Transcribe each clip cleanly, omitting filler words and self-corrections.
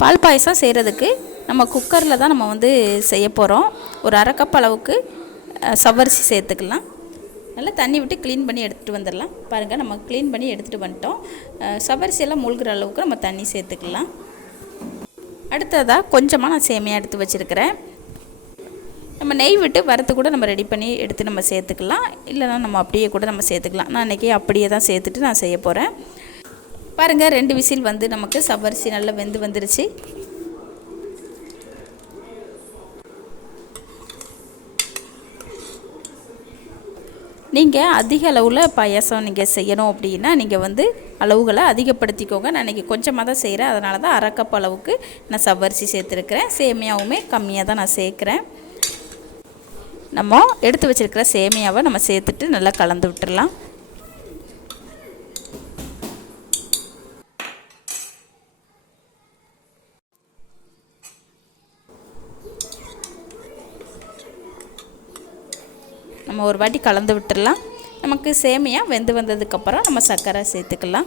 பால் பாயசம் செய்கிறதுக்கு நம்ம குக்கரில் தான் நம்ம வந்து செய்ய போகிறோம். ஒரு அரை கப் அளவுக்கு சவ்வரிசி சேர்த்துக்கலாம். நல்லா தண்ணி விட்டு க்ளீன் பண்ணி எடுத்துகிட்டு வந்துடலாம். பாருங்கள், நம்ம க்ளீன் பண்ணி எடுத்துகிட்டு வந்துட்டோம். சவ்வரிசியெல்லாம் மூழ்கிற அளவுக்கு நம்ம தண்ணி சேர்த்துக்கலாம். அடுத்ததாக கொஞ்சமாக நான் சேமியா எடுத்து வச்சுருக்கிறேன். நம்ம நெய் விட்டு வறுத்து கூட நம்ம ரெடி பண்ணி எடுத்து நம்ம சேர்த்துக்கலாம். இல்லைனா நம்ம அப்படியே கூட நம்ம சேர்த்துக்கலாம். நான் இன்றைக்கி அப்படியே தான் சேர்த்துட்டு நான் செய்ய போகிறேன். பாருங்கள், 2 விசில் வந்து நமக்கு சவ்வரிசி நல்லா வெந்து வந்துருச்சு. நீங்கள் அதிக அளவில் பாயாசம் நீங்கள் செய்யணும் அப்படின்னா நீங்கள் வந்து அளவுகளை அதிகப்படுத்திக்கோங்க. நான் இன்றைக்கி கொஞ்சமாக தான் செய்கிறேன். அதனால தான் அரை கப் அளவுக்கு நான் சவ்வரிசி சேர்த்துருக்கிறேன். சேமியாவுமே கம்மியாக தான் நான் சேர்க்குறேன். நம்ம எடுத்து வச்சுருக்கிற சேமியாவை நம்ம சேர்த்துட்டு நல்லா கலந்து விட்டுடலாம். நம்ம ஒரு வாட்டி கலந்து விட்டுடலாம். நமக்கு சேமியா வெந்து வந்ததுக்கப்புறம் நம்ம சர்க்கரை சேர்த்துக்கலாம்.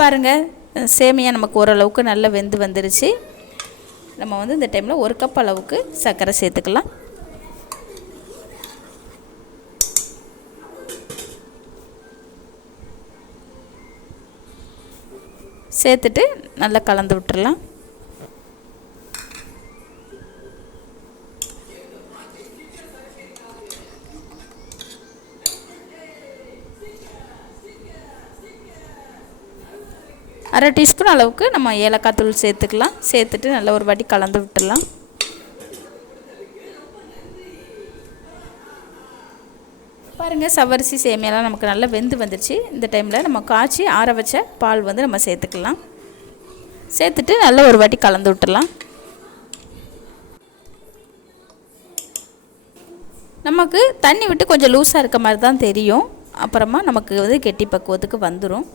பாருங்கள், சேமியா நமக்கு ஓரளவுக்கு நல்லா வெந்து வந்துருச்சு. நம்ம வந்து இந்த டைமில் 1 கப் அளவுக்கு சர்க்கரை சேர்த்துக்கலாம். சேர்த்துட்டு நல்லா கலந்து விட்டுறலாம். அரை டீஸ்பூன் அளவுக்கு நம்ம ஏலக்காய் தூள் சேர்த்துக்கலாம். சேர்த்துட்டு நல்லா ஒரு வாட்டி கலந்து விட்டுடலாம். பாருங்கள், சவ்வரிசி சேமியாலாம் நமக்கு நல்லா வெந்து வந்துடுச்சு. இந்த டைமில் நம்ம காய்ச்சி ஆற வச்ச பால் வந்து நம்ம சேர்த்துக்கலாம். சேர்த்துட்டு நல்லா ஒரு வாட்டி கலந்து விட்டுடலாம். நமக்கு தண்ணி விட்டு கொஞ்சம் லூஸாக இருக்க மாதிரி தான் தெரியும். அப்புறமா நமக்கு வந்து கெட்டி பக்குவத்துக்கு வந்துடும்.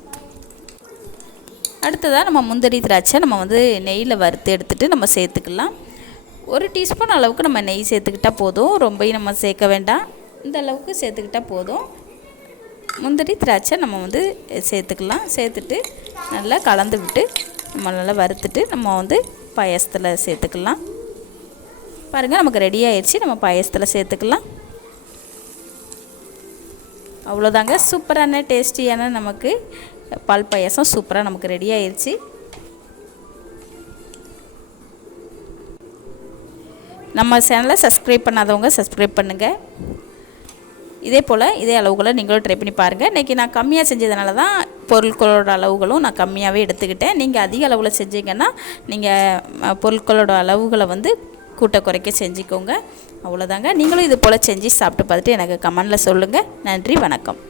அடுத்ததாக நம்ம முந்திரி திராட்சை நம்ம வந்து நெய்யில் வறுத்து எடுத்துகிட்டு நம்ம சேர்த்துக்கலாம். 1 டீஸ்பூன் அளவுக்கு நம்ம நெய் சேர்த்துக்கிட்டால் போதும். ரொம்பவும் நம்ம சேர்க்க வேண்டாம். இந்த அளவுக்கு சேர்த்துக்கிட்டால் போதும். முந்திரி திராட்சை நம்ம வந்து சேர்த்துக்கலாம். சேர்த்துட்டு நல்லா கலந்து விட்டு நம்ம நல்லா வறுத்துட்டு நம்ம வந்து பாயசத்தில் சேர்த்துக்கலாம். பாருங்கள், நமக்கு ரெடி ஆயிடுச்சு. நம்ம பாயசத்தில் சேர்த்துக்கலாம். அவ்வளோதாங்க, சூப்பரான டேஸ்டியான நமக்கு பால் பாயாசம் சூப்பராக நமக்கு ரெடி ஆயிடுச்சு. நம்ம சேனலை சப்ஸ்கிரைப் பண்ணாதவங்க சப்ஸ்கிரைப் பண்ணுங்கள். இதே போல் இதே அளவுகளை நீங்களும் ட்ரை பண்ணி பாருங்கள். இன்றைக்கி நான் கம்மியாக செஞ்சதுனால தான் பொருட்களோட அளவுகளும் நான் கம்மியாகவே எடுத்துக்கிட்டேன். நீங்கள் அதிக அளவில் செஞ்சீங்கன்னா நீங்கள் பொருட்களோட அளவுகளை வந்து கூட்ட குறைக்க செஞ்சுக்கோங்க. அவ்வளோதாங்க. நீங்களும் இது போல் செஞ்சு சாப்பிட்டு பார்த்துட்டு எனக்கு கமெண்டில் சொல்லுங்கள். நன்றி, வணக்கம்.